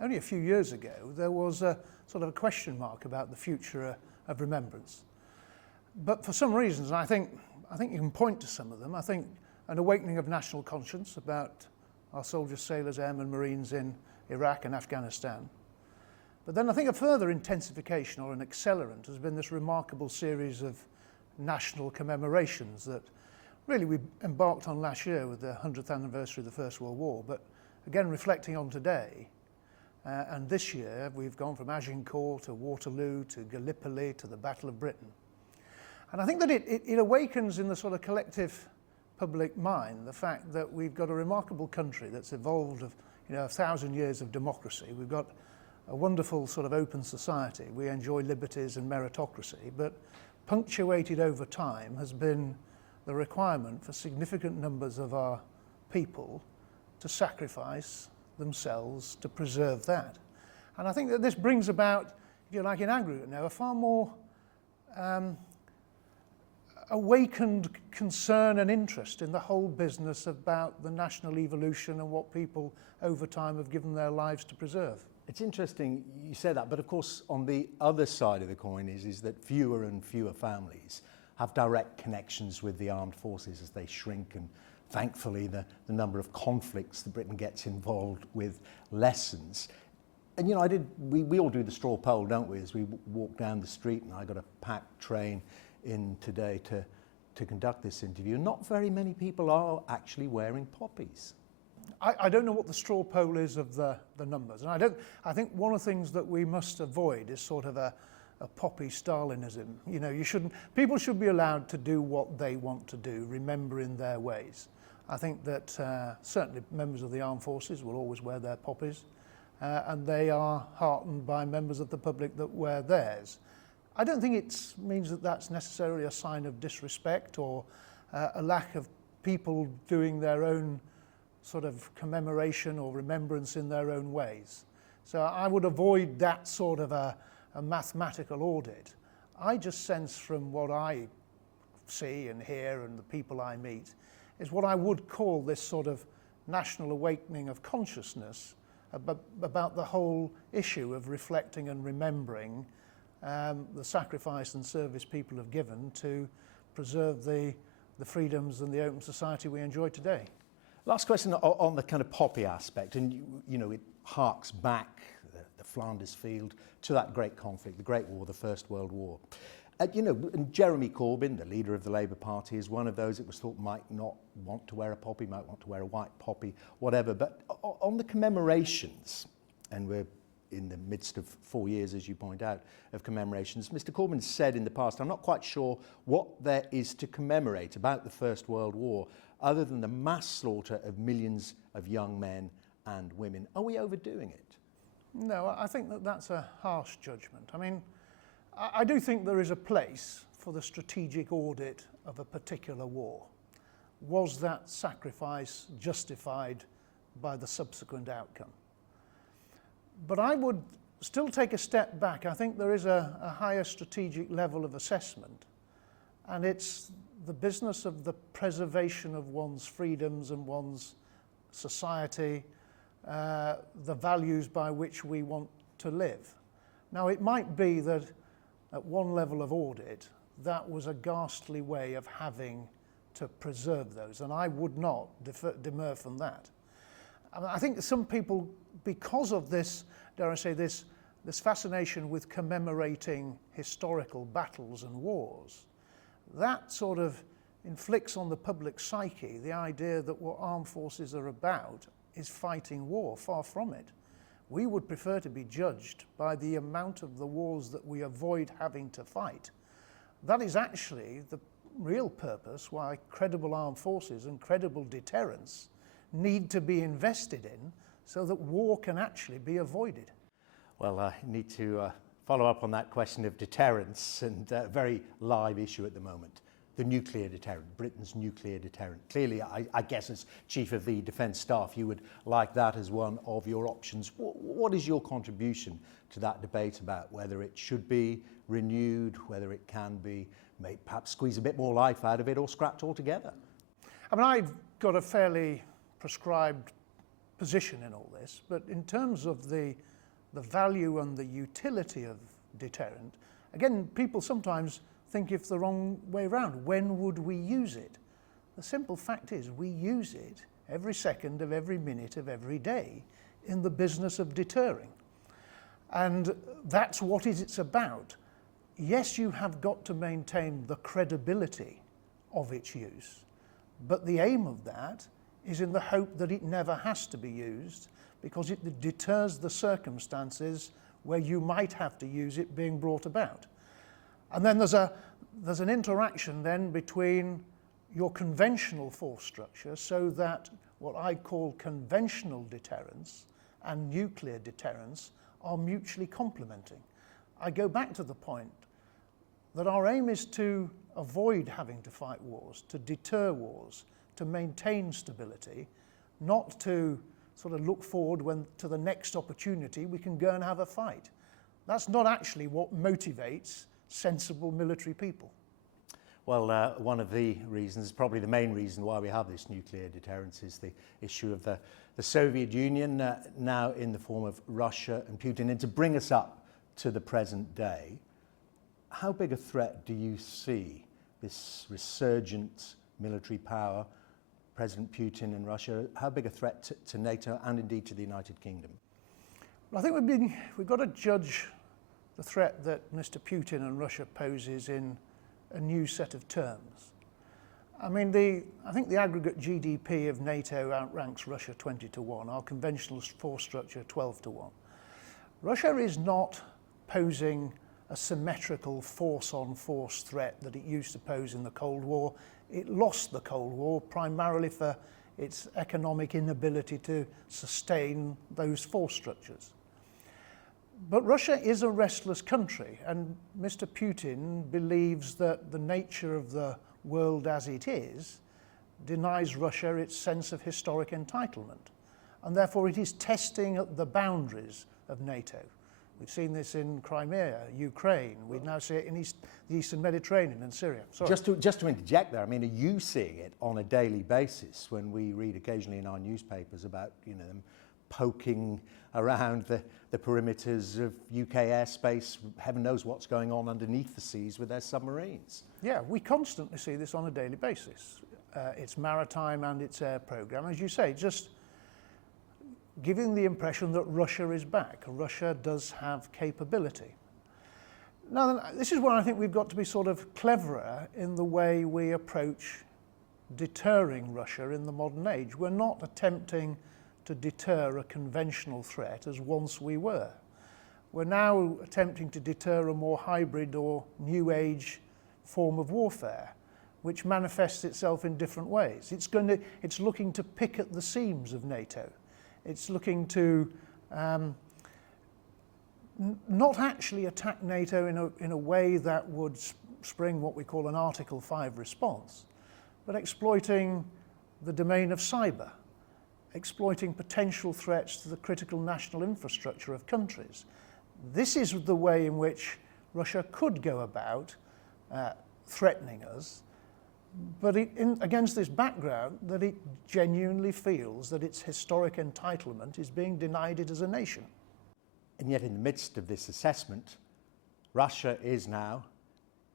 only a few years ago, there was a sort of a question mark about the future of Remembrance. But for some reasons, and I think you can point to some of them, I think an awakening of national conscience about our soldiers, sailors, airmen, marines in Iraq and Afghanistan. But then I think a further intensification or an accelerant has been this remarkable series of national commemorations that really we embarked on last year with the 100th anniversary of the First World War, but again reflecting on today. And this year we've gone from Agincourt to Waterloo to Gallipoli to the Battle of Britain. And I think that it awakens in the sort of collective public mind the fact that we've got a remarkable country that's evolved of 1,000 years of democracy. We've got a wonderful sort of open society. We enjoy liberties and meritocracy, but punctuated over time has been the requirement for significant numbers of our people to sacrifice themselves to preserve that. And I think that this brings about, if you like, in aggregate now, a far more awakened concern and interest in the whole business about the national evolution and what people over time have given their lives to preserve. It's interesting you say that, but of course on the other side of the coin is that fewer and fewer families have direct connections with the armed forces as they shrink, and thankfully the number of conflicts that Britain gets involved with lessens. And we all do the straw poll, don't we, as we walk down the street, and I got a packed train in today to conduct this interview. Not very many people are actually wearing poppies. I don't know what the straw poll is of the numbers, and I think one of the things that we must avoid is sort of a Poppy Stalinism. People should be allowed to do what they want to do, remember in their ways. I think that certainly members of the armed forces will always wear their poppies, and they are heartened by members of the public that wear theirs. I don't think it means that that's necessarily a sign of disrespect or a lack of people doing their own sort of commemoration or remembrance in their own ways. So I would avoid that sort of a mathematical audit. I just sense from what I see and hear and the people I meet is what I would call this sort of national awakening of consciousness about the whole issue of reflecting and remembering the sacrifice and service people have given to preserve the freedoms and the open society we enjoy today. Last question on the kind of poppy aspect, and it harks back the Flanders Field to that great conflict, the Great War, the First World War. And Jeremy Corbyn, the leader of the Labour Party, is one of those it was thought might not want to wear a poppy, might want to wear a white poppy, whatever. But on the commemorations, and we're in the midst of 4 years, as you point out, of commemorations, Mr. Corbyn said in the past, I'm not quite sure what there is to commemorate about the First World War, other than the mass slaughter of millions of young men and women. Are we overdoing it? No, I think that that's a harsh judgment. I mean, I do think there is a place for the strategic audit of a particular war. Was that sacrifice justified by the subsequent outcome? But I would still take a step back. I think there is a higher strategic level of assessment, and it's the business of the preservation of one's freedoms and one's society, the values by which we want to live. Now, it might be that at one level of audit, that was a ghastly way of having to preserve those, and I would not demur from that. I think some people, because of this, dare I say, this fascination with commemorating historical battles and wars, that sort of inflicts on the public psyche the idea that what armed forces are about is fighting war. Far from it. We would prefer to be judged by the amount of the wars that we avoid having to fight. That is actually the real purpose why credible armed forces and credible deterrence need to be invested in so that war can actually be avoided. Well, I need to follow up on that question of deterrence, and a very live issue at the moment. The nuclear deterrent, Britain's nuclear deterrent. Clearly, I guess as Chief of the Defence Staff, you would like that as one of your options. What is your contribution to that debate about whether it should be renewed, whether it can be, perhaps squeeze a bit more life out of it, or scrapped altogether? I mean, I've got a fairly prescribed position in all this, but in terms of the value and the utility of deterrent, again, people sometimes think it's the wrong way around. When would we use it? The simple fact is we use it every second of every minute of every day in the business of deterring. And that's what it's about. Yes, you have got to maintain the credibility of its use, but the aim of that is in the hope that it never has to be used, because it deters the circumstances where you might have to use it being brought about. And then there's an interaction then between your conventional force structure, so that what I call conventional deterrence and nuclear deterrence are mutually complementing. I go back to the point that our aim is to avoid having to fight wars, to deter wars, to maintain stability, not to sort of look forward to the next opportunity we can go and have a fight. That's not actually what motivates sensible military people. Well, one of the reasons, probably the main reason why we have this nuclear deterrence, is the issue of the Soviet Union, now in the form of Russia and Putin. And to bring us up to the present day, how big a threat do you see this resurgent military power, President Putin and Russia, how big a threat to NATO and indeed to the United Kingdom? Well, I think we've got to judge the threat that Mr. Putin and Russia poses in a new set of terms. I mean, I think the aggregate GDP of NATO outranks Russia 20-1, our conventional force structure 12-1. Russia is not posing a symmetrical force-on-force threat that it used to pose in the Cold War. It lost the Cold War primarily for its economic inability to sustain those force structures. But Russia is a restless country, and Mr. Putin believes that the nature of the world as it is denies Russia its sense of historic entitlement, and therefore it is testing at the boundaries of NATO. We've seen this in Crimea, Ukraine. We now see it in the Eastern Mediterranean and Syria. Sorry. Just to interject there, I mean, are you seeing it on a daily basis when we read occasionally in our newspapers about, them poking around the perimeters of UK airspace? Heaven knows what's going on underneath the seas with their submarines. Yeah, we constantly see this on a daily basis. Its maritime and its air program, as you say, just giving the impression that Russia is back. Russia does have capability. Now, this is where I think we've got to be sort of cleverer in the way we approach deterring Russia in the modern age. We're not attempting to deter a conventional threat as once we were. We're now attempting to deter a more hybrid or new age form of warfare, which manifests itself in different ways. It's looking to pick at the seams of NATO. It's looking to not actually attack NATO in a way that would spring what we call an Article 5 response, but exploiting the domain of cyber, exploiting potential threats to the critical national infrastructure of countries. This is the way in which Russia could go about threatening us, but against this background that it genuinely feels that its historic entitlement is being denied it as a nation. And yet in the midst of this assessment, Russia is now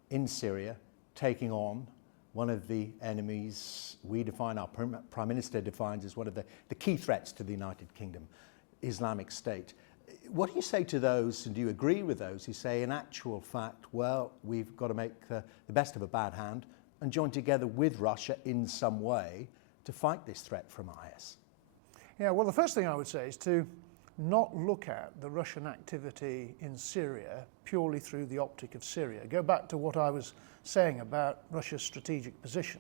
in Syria taking on one of the enemies we define, our Prime Minister defines as one of the key threats to the United Kingdom, Islamic State. What do you say to those, and do you agree with those who say in actual fact, well, we've got to make the best of a bad hand and join together with Russia in some way to fight this threat from IS? Yeah, well, the first thing I would say is to not look at the Russian activity in Syria purely through the optic of Syria. Go back to what I was saying about Russia's strategic position.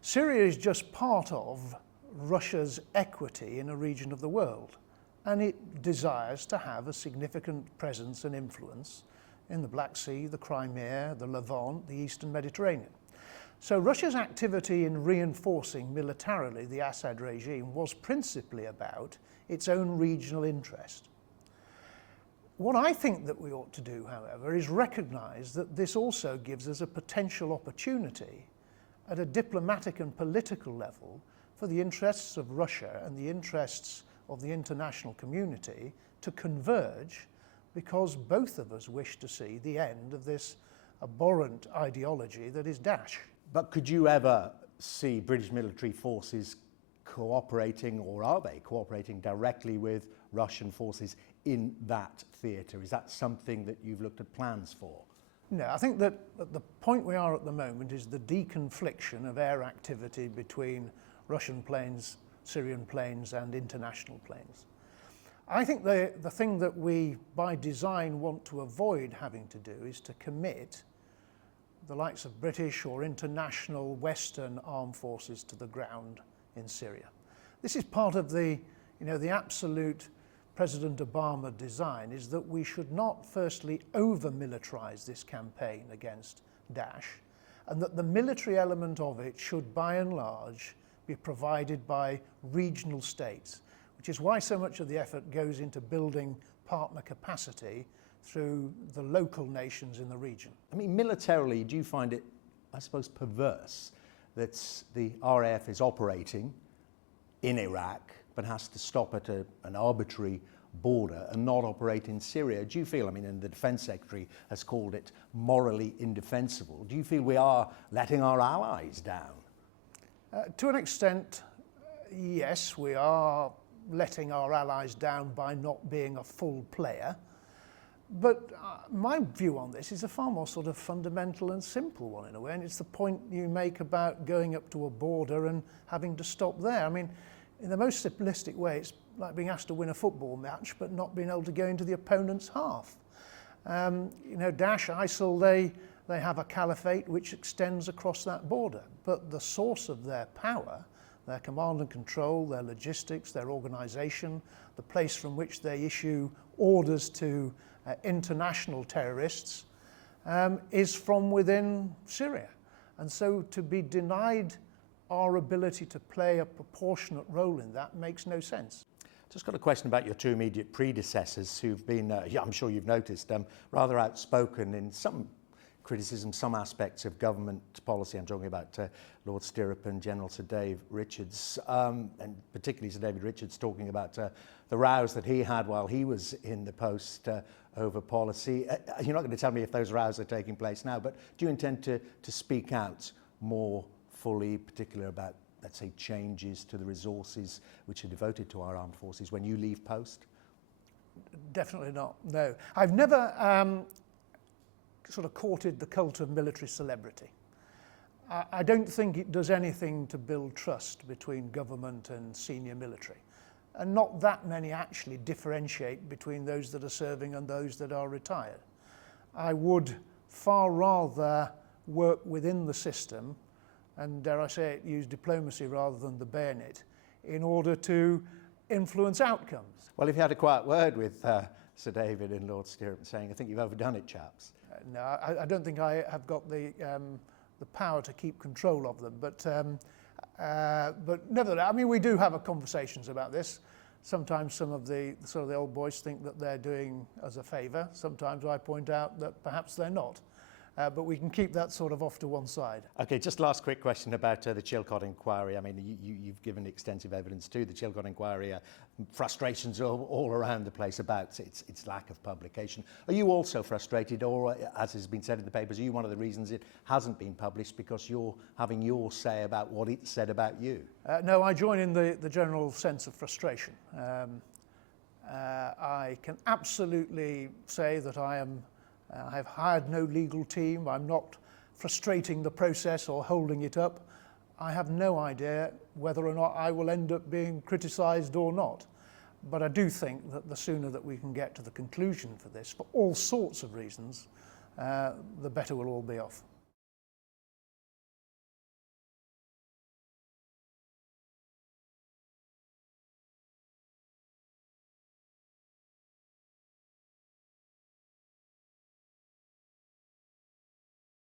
Syria is just part of Russia's equity in a region of the world, and it desires to have a significant presence and influence in the Black Sea, the Crimea, the Levant, the Eastern Mediterranean. So Russia's activity in reinforcing militarily the Assad regime was principally about its own regional interest. What I think that we ought to do, however, is recognise that this also gives us a potential opportunity at a diplomatic and political level for the interests of Russia and the interests of the international community to converge, because both of us wish to see the end of this abhorrent ideology that is Daesh. But could you ever see British military forces cooperating, or are they cooperating directly with Russian forces in that theatre? Is that something that you've looked at plans for? No, I think that at the point we are at the moment is the deconfliction of air activity between Russian planes, Syrian planes and international planes. I think the thing that we by design want to avoid having to do is to commit the likes of British or international Western armed forces to the ground in Syria. This is part of the absolute President Obama design, is that we should not firstly over-militarize this campaign against Daesh, and that the military element of it should by and large be provided by regional states, which is why so much of the effort goes into building partner capacity through the local nations in the region. I mean, militarily, do you find it, I suppose, perverse that the RAF is operating in Iraq but has to stop at an arbitrary border and not operate in Syria? Do you feel, I mean, and the Defence Secretary has called it morally indefensible, do you feel we are letting our allies down? To an extent, yes, we are letting our allies down by not being a full player. But my view on this is a far more sort of fundamental and simple one in a way, and it's the point you make about going up to a border and having to stop there. I mean, in the most simplistic way, it's like being asked to win a football match but not being able to go into the opponent's half. Daesh, ISIL, they have a caliphate which extends across that border, but the source of their power, their command and control, their logistics, their organisation, the place from which they issue orders to international terrorists, is from within Syria. And so to be denied our ability to play a proportionate role in that makes no sense. Just got a question about your two immediate predecessors who've been, I'm sure you've noticed, rather outspoken in some criticism, some aspects of government policy. I'm talking about Lord Stirrup and General Sir Dave Richards, and particularly Sir David Richards talking about the rows that he had while he was in the post over policy. You're not going to tell me if those rows are taking place now, but do you intend to speak out more fully, particularly about, let's say, changes to the resources which are devoted to our armed forces when you leave post? Definitely not, no. I've never sort of courted the cult of military celebrity. I don't think it does anything to build trust between government and senior military. And not that many actually differentiate between those that are serving and those that are retired. I would far rather work within the system and, dare I say it, use diplomacy rather than the bayonet in order to influence outcomes. Well, if you had a quiet word with Sir David and Lord Stirrup saying, I think you've overdone it, chaps. No, I don't think I have got the power to keep control of them, but nevertheless, I mean, we do have conversations about this. Sometimes some of the old boys think that they're doing us a favour. Sometimes I point out that perhaps they're not. But we can keep that sort of off to one side. Okay, just last quick question about the Chilcot inquiry. I mean, you've given extensive evidence to the Chilcot inquiry, frustrations all around the place about its lack of publication. Are you also frustrated, or as has been said in the papers, are you one of the reasons it hasn't been published because you're having your say about what it said about you? No, I join in the general sense of frustration. I can absolutely say that I have hired no legal team. I'm not frustrating the process or holding it up. I have no idea whether or not I will end up being criticised or not. But I do think that the sooner that we can get to the conclusion for this, for all sorts of reasons, the better we'll all be off.